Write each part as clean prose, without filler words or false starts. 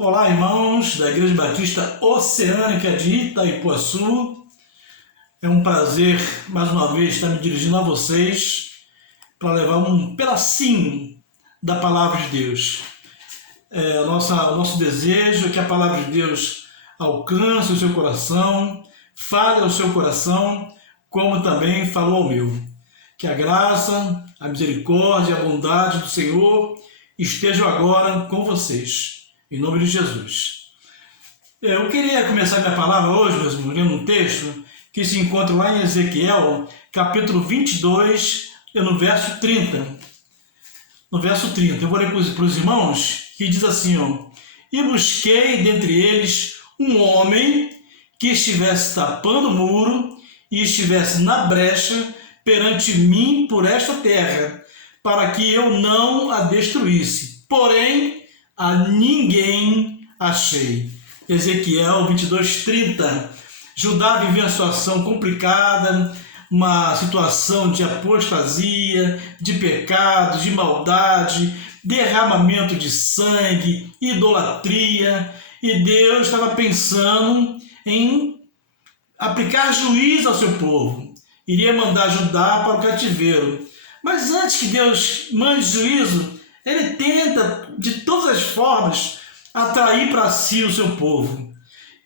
Olá, irmãos da Igreja Batista Oceânica de Itaipuaçu. É um prazer, mais uma vez, estar me dirigindo a vocês para levar um pedacinho da Palavra de Deus. O nosso desejo é que a Palavra de Deus alcance o seu coração, fale ao seu coração, como também falou ao meu. Que a graça, a misericórdia e a bondade do Senhor estejam agora com vocês. Em nome de Jesus. Eu queria começar minha palavra hoje, meus irmãos, lendo um texto que se encontra lá em Ezequiel, capítulo 22, no verso 30. No verso 30, eu vou ler para os irmãos, que diz assim, E busquei dentre eles um homem que estivesse tapando o muro e estivesse na brecha perante mim por esta terra, para que eu não a destruísse. Porém, a ninguém achei. Ezequiel 22:30. Judá vivia uma situação complicada, uma situação de apostasia, de pecado, de maldade, derramamento de sangue, idolatria, e Deus estava pensando em aplicar juízo ao seu povo. Iria mandar Judá para o cativeiro. Mas antes que Deus mande juízo, ele tenta, de todas as formas, atrair para si o seu povo.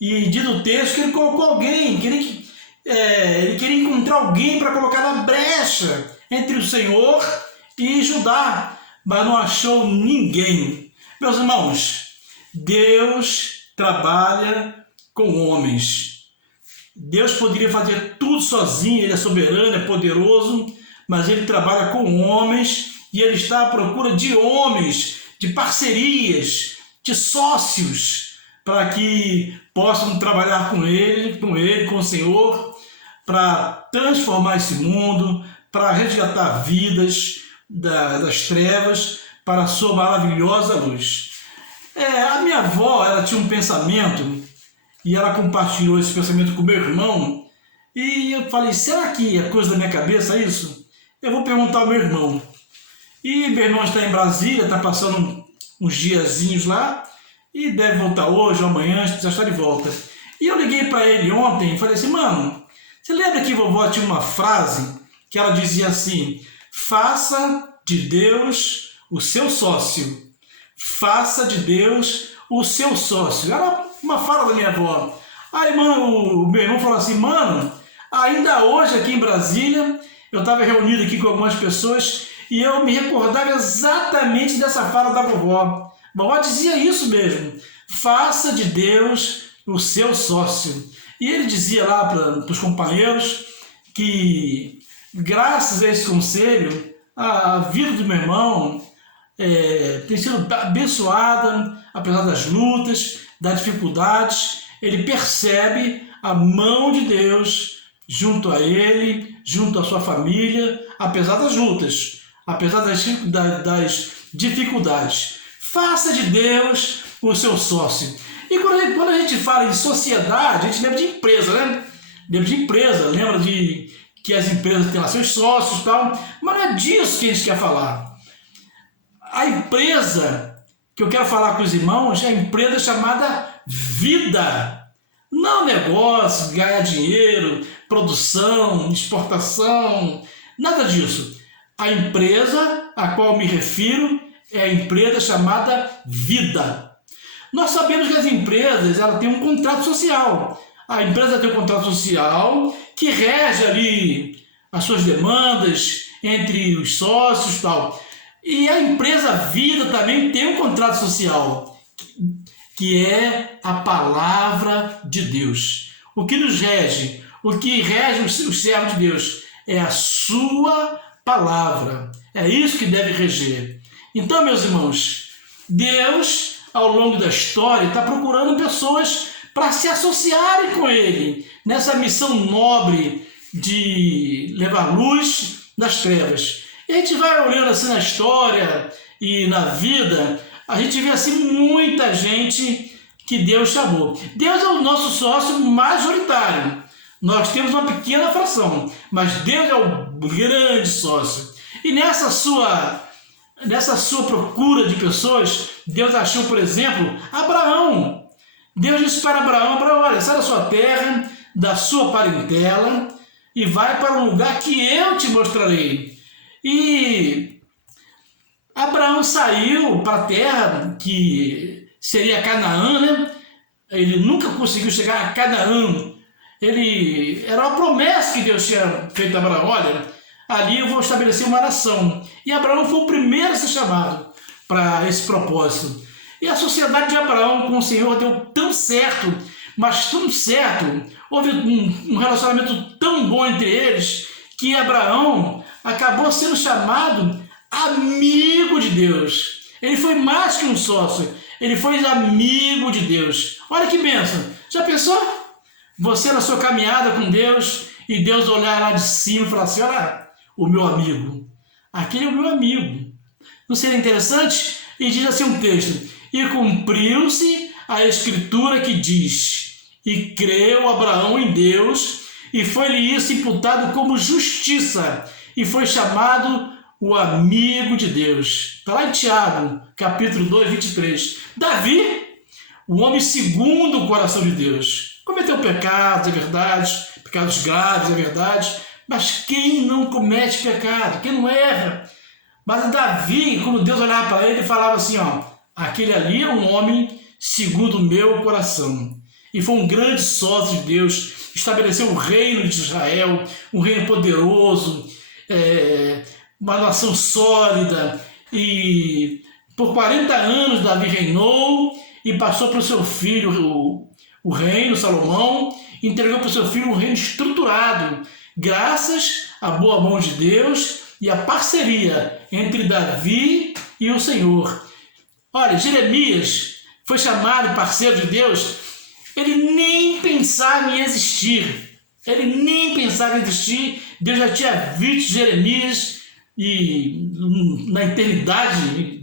E diz o texto que ele colocou alguém, ele queria encontrar alguém para colocar na brecha entre o Senhor e Judá, mas não achou ninguém. Meus irmãos, Deus trabalha com homens. Deus poderia fazer tudo sozinho, ele é soberano, é poderoso, mas ele trabalha com homens. E ele está à procura de homens, de parcerias, de sócios, para que possam trabalhar com ele, com o Senhor, para transformar esse mundo, para resgatar vidas das trevas para a sua maravilhosa luz. A minha avó, ela tinha um pensamento, e ela compartilhou esse pensamento com o meu irmão, e eu falei, será que é coisa da minha cabeça isso? Eu vou perguntar ao meu irmão. E meu irmão está em Brasília, está passando uns diazinhos lá e deve voltar hoje ou amanhã, já está de volta. E eu liguei para ele ontem e falei assim, mano, você lembra que vovó tinha uma frase que ela dizia assim, faça de Deus o seu sócio. Faça de Deus o seu sócio. Era uma fala da minha avó. Aí, o meu irmão falou assim, mano, ainda hoje aqui em Brasília, eu estava reunido aqui com algumas pessoas e eu me recordava exatamente dessa fala da vovó. A vovó dizia isso mesmo. Faça de Deus o seu sócio. E ele dizia lá para os companheiros que, graças a esse conselho, a vida do meu irmão tem sido abençoada, apesar das lutas, das dificuldades. Ele percebe a mão de Deus junto a ele, junto à sua família, apesar das lutas. Apesar das dificuldades. Faça de Deus o seu sócio. E quando a gente fala em sociedade, a gente lembra de empresa, né? Lembra de empresa, lembra de que as empresas têm lá seus sócios e tal. Mas não é disso que a gente quer falar. A empresa que eu quero falar com os irmãos é a empresa chamada vida. Não negócio, ganhar dinheiro, produção, exportação, nada disso. A empresa a qual me refiro é a empresa chamada vida. Nós sabemos que as empresas têm um contrato social. A empresa tem um contrato social que rege ali as suas demandas entre os sócios e tal. E a empresa vida também tem um contrato social, que é a palavra de Deus. O que nos rege, o que rege os servos de Deus é a sua palavra. É isso que deve reger. Então, meus irmãos, Deus, ao longo da história, está procurando pessoas para se associarem com Ele nessa missão nobre de levar luz nas trevas. E a gente vai olhando assim na história e na vida, a gente vê assim muita gente que Deus chamou. Deus é o nosso sócio majoritário. Nós temos uma pequena fração, mas Deus é o grande sócio. E nessa sua nessa sua procura de pessoas, Deus achou, por exemplo, Abraão. Deus disse para Abraão, olha, sai da sua terra, da sua parentela, e vai para um lugar que eu te mostrarei. E Abraão saiu para a terra que seria Canaã, né? Ele nunca conseguiu chegar a Canaã. Era uma promessa que Deus tinha feito a Abraão. Olha, ali eu vou estabelecer uma nação. E Abraão foi o primeiro a ser chamado para esse propósito. E a sociedade de Abraão com o Senhor deu tão certo, mas tão certo, houve um relacionamento tão bom entre eles, que Abraão acabou sendo chamado amigo de Deus. Ele foi mais que um sócio, ele foi amigo de Deus. Olha que bênção! Já pensou? Você na sua caminhada com Deus, e Deus olhar lá de cima e falar assim, olha, o meu amigo, aquele é o meu amigo. Não seria interessante? E diz assim um texto, e cumpriu-se a escritura que diz, e creu Abraão em Deus, e foi-lhe isso imputado como justiça, e foi chamado o amigo de Deus. Está lá em Tiago, capítulo 2, 23. Davi, o homem segundo o coração de Deus, cometeu pecados, é verdade, pecados graves, é verdade, mas quem não comete pecado, quem não erra? Mas Davi, quando Deus olhava para ele, falava assim, aquele ali é um homem segundo o meu coração. E foi um grande sócio de Deus, estabeleceu o reino de Israel, um reino poderoso, uma nação sólida. E por 40 anos Davi reinou e passou para o seu filho o reino, Salomão, entregou para o seu filho um reino estruturado, graças à boa mão de Deus e à parceria entre Davi e o Senhor. Olha, Jeremias foi chamado parceiro de Deus, ele nem pensava em existir. Deus já tinha visto Jeremias na eternidade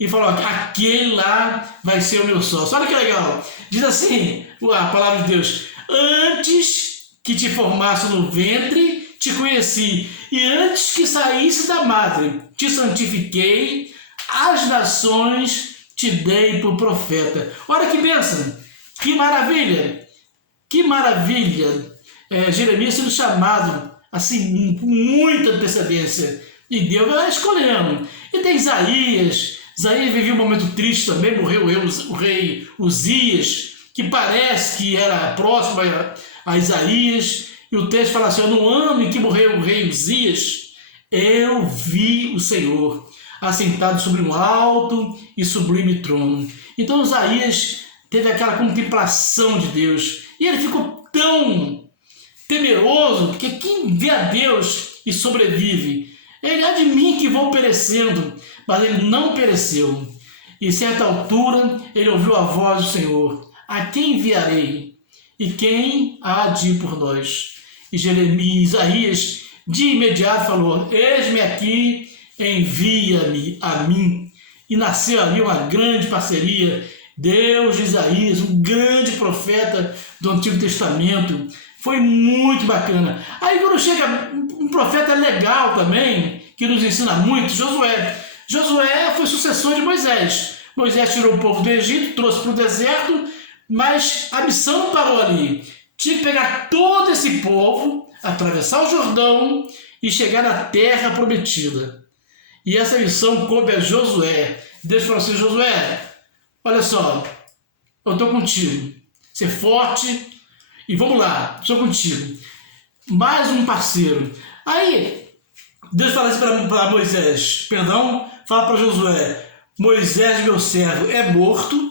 e falou, aquele lá vai ser o meu sócio. Olha que legal. Diz assim a palavra de Deus, antes que te formasse no ventre, te conheci, e antes que saísse da madre, te santifiquei, as nações te dei por profeta. Olha que bênção, que maravilha, Jeremias sendo chamado assim com muita antecedência, e Deus vai escolhendo. E tem Isaías vivia um momento triste também, morreu o rei Uzias, que parece que era próximo a Isaías, e o texto fala assim, no ano em que morreu o rei Uzias, eu vi o Senhor assentado sobre um alto e sublime trono. Então Isaías teve aquela contemplação de Deus, e ele ficou tão temeroso, porque quem vê a Deus e sobrevive, ele há de mim que vou perecendo, mas ele não pereceu. E a certa altura ele ouviu a voz do Senhor, a quem enviarei? E quem há de ir por nós? E Isaías de imediato falou, eis-me aqui, envia-me a mim. E nasceu ali uma grande parceria, Deus de Isaías, um grande profeta do Antigo Testamento. Foi muito bacana. Aí quando chega um profeta legal também, que nos ensina muito, Josué. Josué foi sucessor de Moisés. Moisés tirou o povo do Egito, trouxe para o deserto, mas a missão não parou ali. Tinha que pegar todo esse povo, atravessar o Jordão e chegar na terra prometida. E essa missão coube a Josué. Deus falou assim, Josué, olha só, eu estou contigo. Ser forte e vamos lá, estou contigo. Mais um parceiro. Aí, Deus fala assim para Moisés, fala para Josué, Moisés, meu servo, é morto,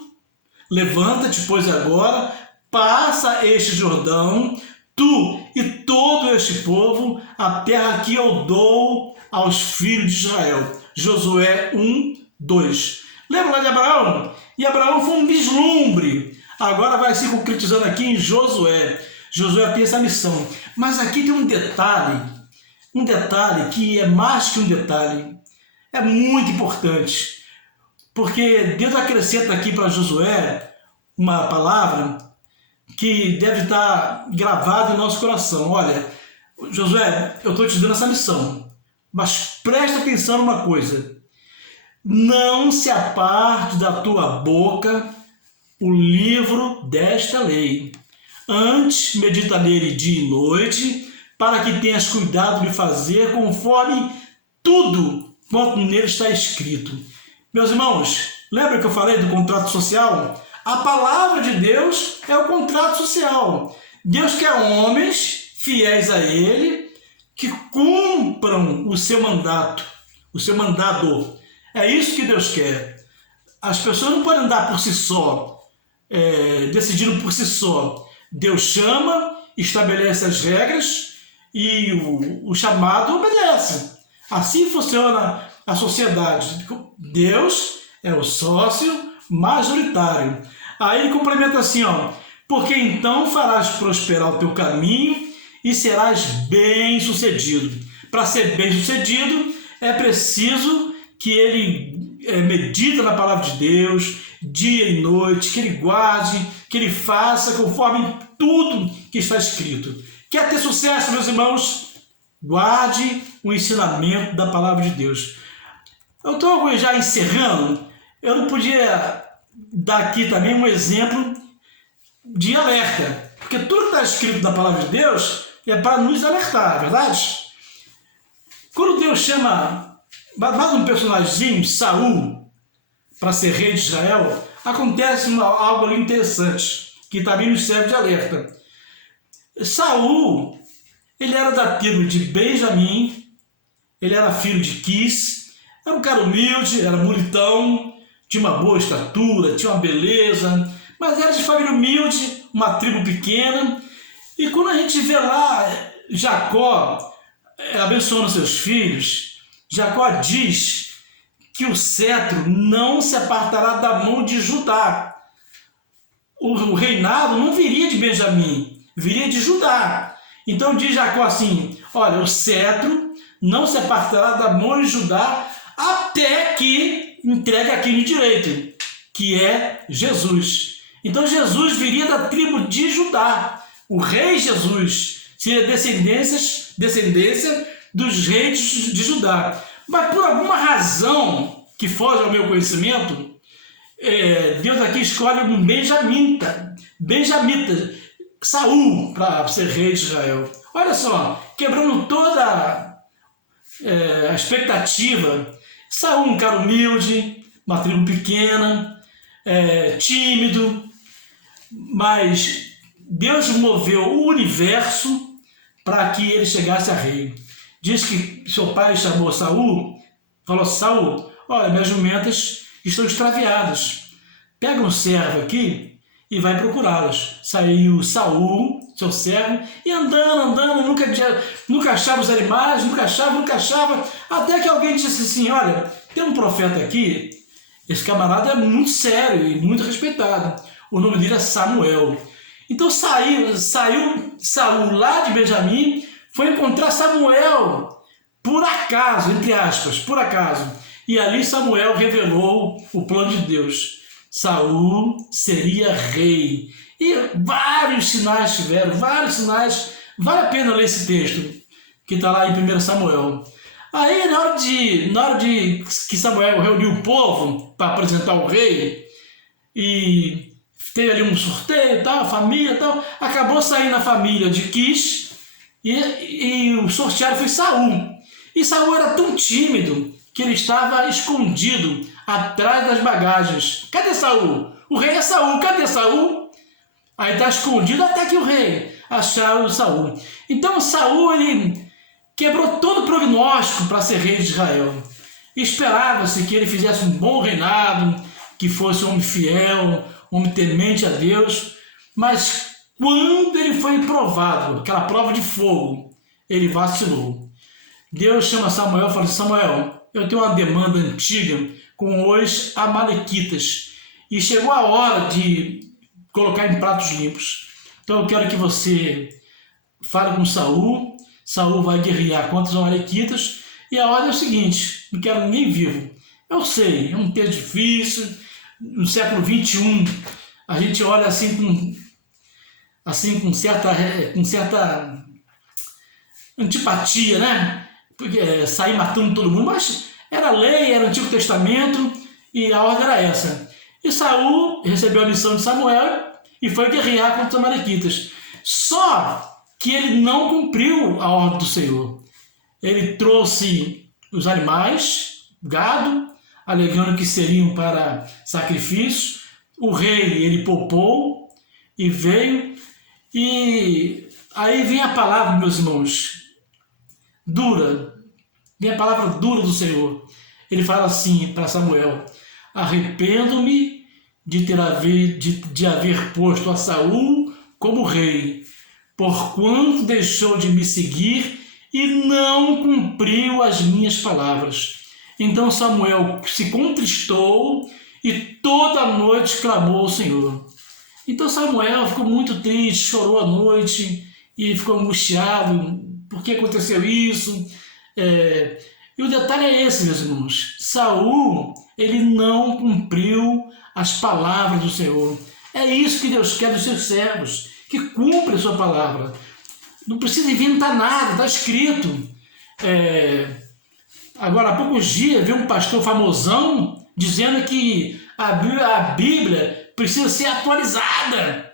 levanta-te, pois agora, passa este Jordão, tu e todo este povo, a terra que eu dou aos filhos de Israel. Josué 1, 2. Lembra lá de Abraão? E Abraão foi um vislumbre. Agora vai se concretizando aqui em Josué. Josué tem essa missão. Mas aqui tem um detalhe que é mais que um detalhe. É muito importante. Porque Deus acrescenta aqui para Josué uma palavra que deve estar gravada em nosso coração. Olha, Josué, eu estou te dando essa missão, mas presta atenção numa coisa. não se aparte da tua boca o livro desta lei. Antes, medita nele dia e noite, para que tenhas cuidado de fazer conforme tudo quanto nele está escrito. Meus irmãos, lembra que eu falei do contrato social? A palavra de Deus é o contrato social. Deus quer homens fiéis a Ele, que cumpram o seu mandato, o seu mandado. É isso que Deus quer. As pessoas não podem andar por si só, decidindo por si só. Deus chama, estabelece as regras e o chamado obedece. Assim funciona a sociedade. Deus é o sócio majoritário. Aí ele complementa assim, ó, porque então farás prosperar o teu caminho e serás bem-sucedido. Para ser bem-sucedido, é preciso que ele medita na palavra de Deus, dia e noite, que ele guarde, que ele faça conforme tudo que está escrito. Quer ter sucesso, meus irmãos? Guarde o ensinamento da palavra de Deus. Eu estou já encerrando, eu não podia dar aqui também um exemplo de alerta, porque tudo que está escrito na palavra de Deus é para nos alertar, verdade? Quando Deus chama mais um personagem, Saul, para ser rei de Israel, acontece algo ali interessante, que também nos serve de alerta. Saul, ele era da tribo de Benjamim, ele era filho de Quis, era um cara humilde, era bonitão, tinha uma boa estatura, tinha uma beleza, mas era de família humilde, uma tribo pequena. E quando a gente vê lá Jacó abençoando seus filhos, Jacó diz que o cetro não se apartará da mão de Judá. O reinado não viria de Benjamim, viria de Judá. Então diz Jacó assim, olha, o cetro não se apartará da mão de Judá até que entregue a quem de direito, que é Jesus. Então Jesus viria da tribo de Judá. O rei Jesus seria descendência dos reis de Judá. Mas por alguma razão que foge ao meu conhecimento, Deus aqui escolhe um benjamita, Saul, para ser rei de Israel. Olha só, quebrando toda a expectativa. Saul, um cara humilde, uma tribo pequena, tímido, mas Deus moveu o universo para que ele chegasse a rei. Diz que seu pai chamou Saul, falou, Saul, olha, minhas jumentas estão extraviadas. Pega um servo aqui e vai procurá-las. Saiu Saul, seu servo, e andando, nunca achava os animais, nunca achava, até que alguém disse assim, olha, tem um profeta aqui, esse camarada é muito sério e muito respeitado. O nome dele é Samuel. Então saiu Saul lá de Benjamim, foi encontrar Samuel, por acaso, entre aspas, por acaso. E ali Samuel revelou o plano de Deus. Saul seria rei. E vários sinais tiveram, vários sinais. Vale a pena ler esse texto, que está lá em 1 Samuel. Aí, na hora de que Samuel reuniu o povo para apresentar o rei, e teve ali um sorteio e tal, a família e tal, acabou saindo a família de Quis, e o sorteado foi Saul. E Saul era tão tímido que ele estava escondido atrás das bagagens. Cadê Saul? O rei é Saul, cadê Saul? Aí está escondido até que o rei acharam Saul. Então Saul, ele quebrou todo o prognóstico para ser rei de Israel. Esperava-se que ele fizesse um bom reinado, que fosse um homem fiel, um homem temente a Deus, mas quando ele foi provado, aquela prova de fogo, ele vacilou. Deus chama Samuel e fala, Samuel, eu tenho uma demanda antiga com os amalequitas, e chegou a hora de colocar em pratos limpos. Então eu quero que você fale com Saul. Saul vai guerrear contra os amalequitas, e a ordem é o seguinte, não quero ninguém vivo. Eu sei, é um texto difícil, no século XXI, a gente olha assim com certa antipatia, né? Porque sair matando todo mundo, mas Era a lei, era o Antigo Testamento, e a ordem era essa. E Saul recebeu a missão de Samuel e foi guerrear contra os amalequitas. Só que ele não cumpriu a ordem do Senhor. Ele trouxe os animais, gado, alegando que seriam para sacrifício. O rei, ele poupou e veio. E aí vem a palavra, meus irmãos, dura. Vem a palavra dura do Senhor. Ele fala assim para Samuel: arrependo-me de haver posto a Saul como rei, porquanto deixou de me seguir e não cumpriu as minhas palavras. Então Samuel se contristou e toda a noite clamou ao Senhor. Então Samuel ficou muito triste, chorou à noite e ficou angustiado. Por que aconteceu isso? E o detalhe é esse, meus irmãos. Saul, ele não cumpriu as palavras do Senhor. É isso que Deus quer dos seus servos, que cumpre a sua palavra. Não precisa inventar nada, está escrito. Agora, há poucos dias, veio um pastor famosão dizendo que a Bíblia precisa ser atualizada.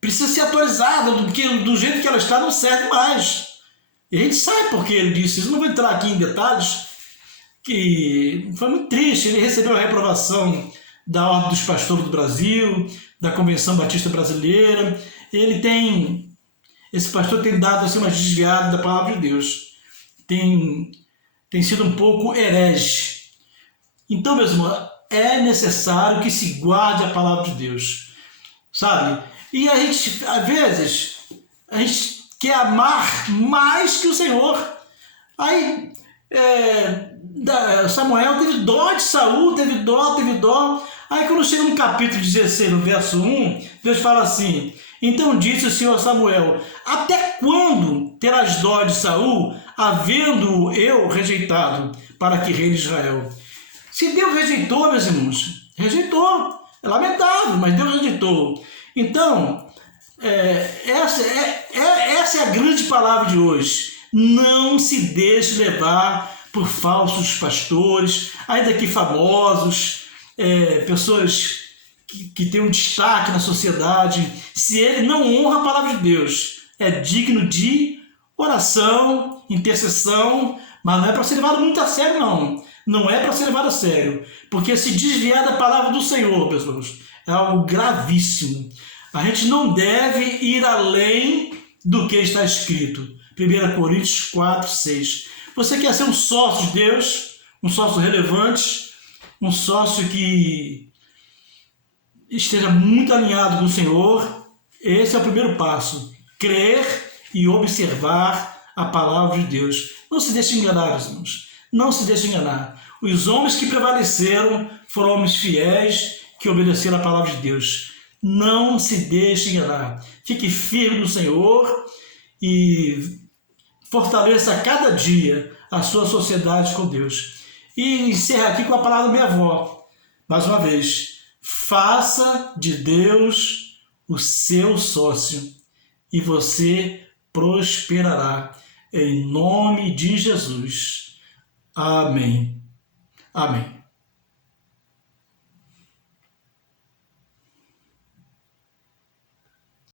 Precisa ser atualizada, porque do jeito que ela está não serve mais. E a gente sabe por que ele disse isso. Não vou entrar aqui em detalhes, que foi muito triste. Ele recebeu a reprovação da Ordem dos Pastores do Brasil, da Convenção Batista Brasileira. Esse pastor tem dado assim, uma desviada da palavra de Deus. Tem sido um pouco herege. Então, meus irmãos, é necessário que se guarde a palavra de Deus, sabe? E a gente, às vezes, a gente quer amar mais que o Senhor. Aí, Samuel teve dó de Saul, teve dó. Aí, quando chega no capítulo 16, no verso 1, Deus fala assim: então disse o Senhor a Samuel: até quando terás dó de Saul, havendo eu rejeitado para que reine Israel? Se Deus rejeitou, meus irmãos, rejeitou. É lamentável, mas Deus rejeitou. Então, essa é a grande palavra de hoje. Não se deixe levar por falsos pastores, ainda que famosos, pessoas que têm um destaque na sociedade. Se ele não honra a palavra de Deus, é digno de oração, intercessão, mas não é para ser levado muito a sério, não. Não é para ser levado a sério, porque se desviar da palavra do Senhor, pessoas, é algo gravíssimo. A gente não deve ir além do que está escrito. 1 Coríntios 4, 6. Você quer ser um sócio de Deus, um sócio relevante, um sócio que esteja muito alinhado com o Senhor? Esse é o primeiro passo. Crer e observar a palavra de Deus. Não se deixe enganar, meus irmãos. Não se deixe enganar. Os homens que prevaleceram foram homens fiéis que obedeceram a palavra de Deus. Não se deixe enganar. Fique firme no Senhor e fortaleça a cada dia a sua sociedade com Deus. E encerro aqui com a palavra da minha avó. Mais uma vez, faça de Deus o seu sócio e você prosperará. Em nome de Jesus. Amém. Amém.